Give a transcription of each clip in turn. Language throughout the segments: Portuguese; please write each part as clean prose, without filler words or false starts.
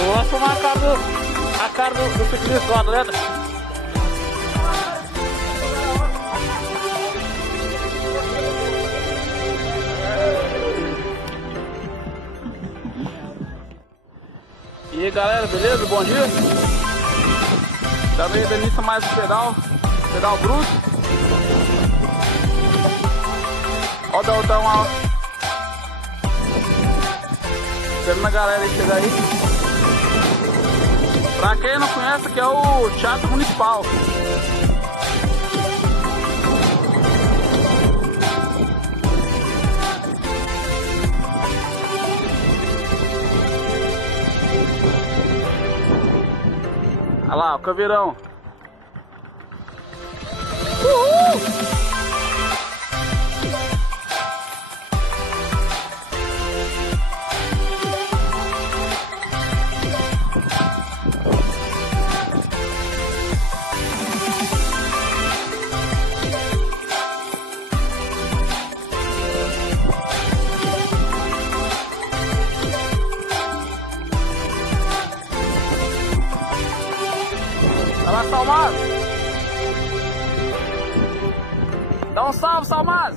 Eu vou filmar a cara do ciclista lá, atleta. E aí galera, beleza? Bom dia. Também dando início mais um pedal bruto. Olha o Daltão lá. Esperando a galera aí chegar aí. Pra quem não conhece, aqui é o Teatro Municipal. Olha lá, o caveirão. Uhul! Olha lá, Salmaz! Dá um salve, Salmaz!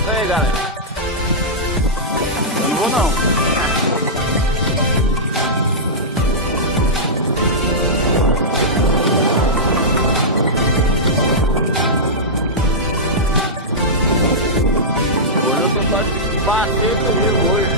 Isso aí, galera. Eu não vou não. Bater comigo hoje.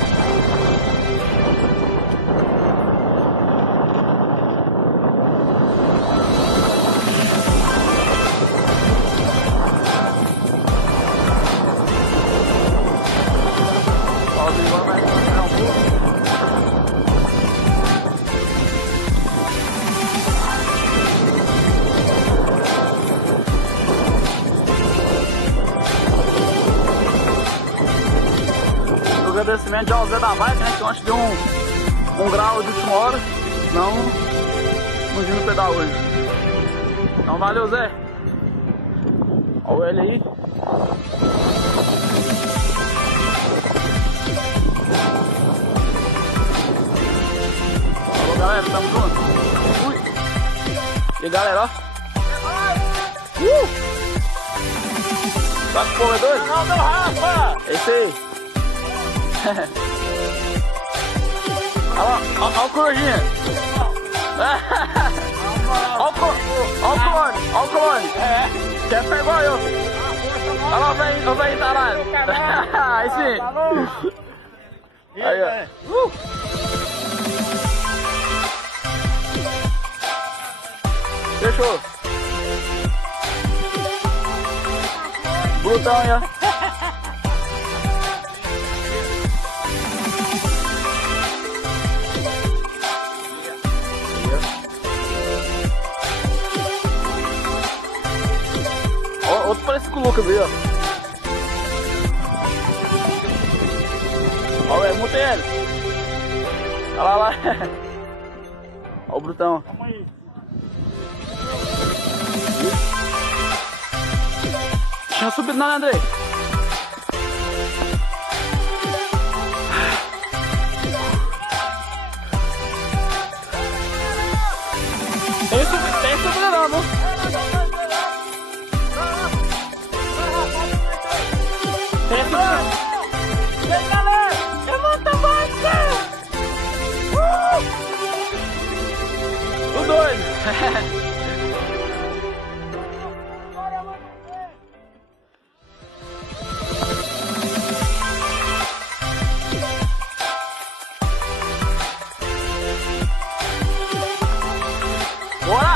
Agradecimento ao Zé da Bike, né? Que ontem deu um grau de última hora. Senão não vi no pedal hoje. Então valeu, Zé. Olha o L aí. Falou, galera, tamo junto. Fui. E aí, galera, ó. Tá com o povo é doido? Não, meu Rafa! Esse aí. Olha o corujinha. Olha o clone. Quer ser igual eu. Olha lá o velho tarado. Aí sim. Aí, ó. Fechou. Brutão aí, ó. Outro parece com o Lucas aí, ó. Olha, monta ele. Olha lá. Olha o Brutão. Calma aí. Tinha subido não, André? Tem subido não, não? Vem, galera! Levanta a bike! Tô doido! Bora!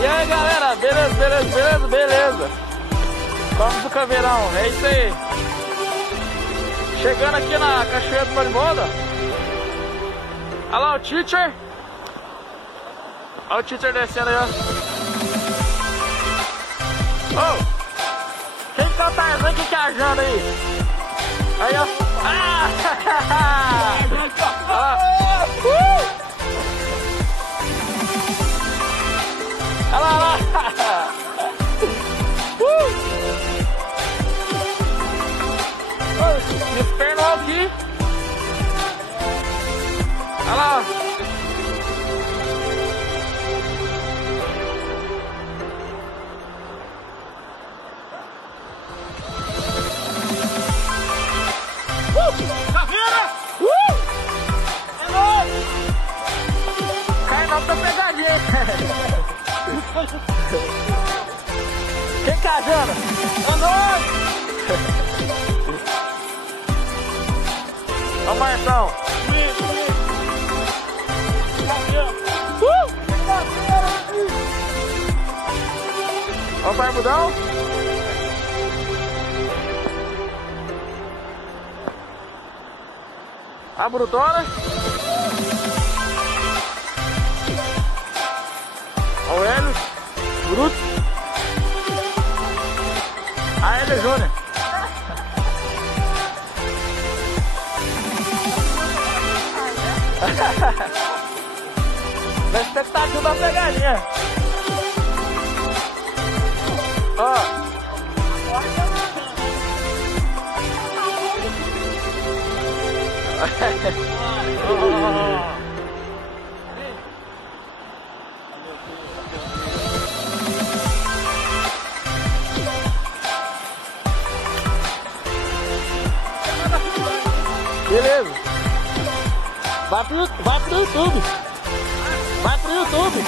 E aí, galera, beleza. Vamos do caveirão, é isso aí. Chegando aqui na Cachoeira do Marimbondo. Olha lá o teacher. Olha o teacher descendo aí, ó. Oh! que é o Tarzan que queijando aí. Aí, ó. Ah! Olha lá, olha lá. Esperno aqui. Olha lá. Caveira! É nóis! Cai não pra pegadinha. Quem cajando? É nóis! Ó o Marção. Ó o Barbudão. A Brutona. Ó o Hélio. Bruto. A Hélio Júnior. Na expectativa da pegadinha. Ó. Beleza. Vai pro YouTube. Vai pro YouTube.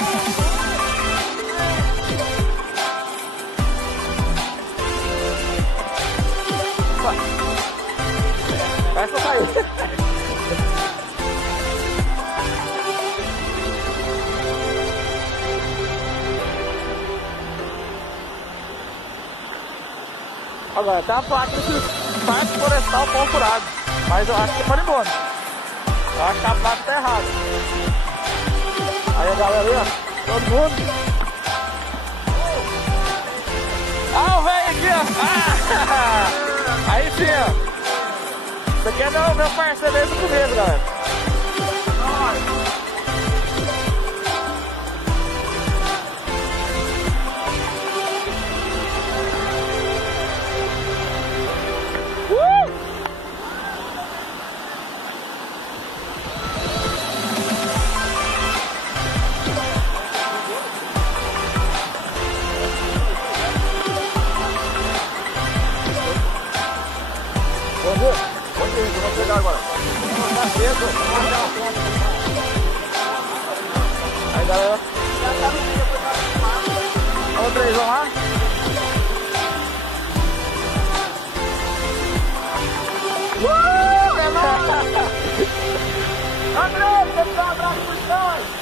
Vai pra sair. Agora, tem uma placa de Parque Florestal Pão Furado, mas eu acho que foi embora. Eu acho que a placa tá errada. Aí a galera ali, ó, todo mundo. Ah, o velho aqui, ó. Ah, aí sim, ó. Isso aqui é meu parceiro desde o começo, galera. Vamos pegar agora. Tá cedo. Aí, galera. Vamos três, vamos lá? É nóis! André, você dá um abraço pro nós!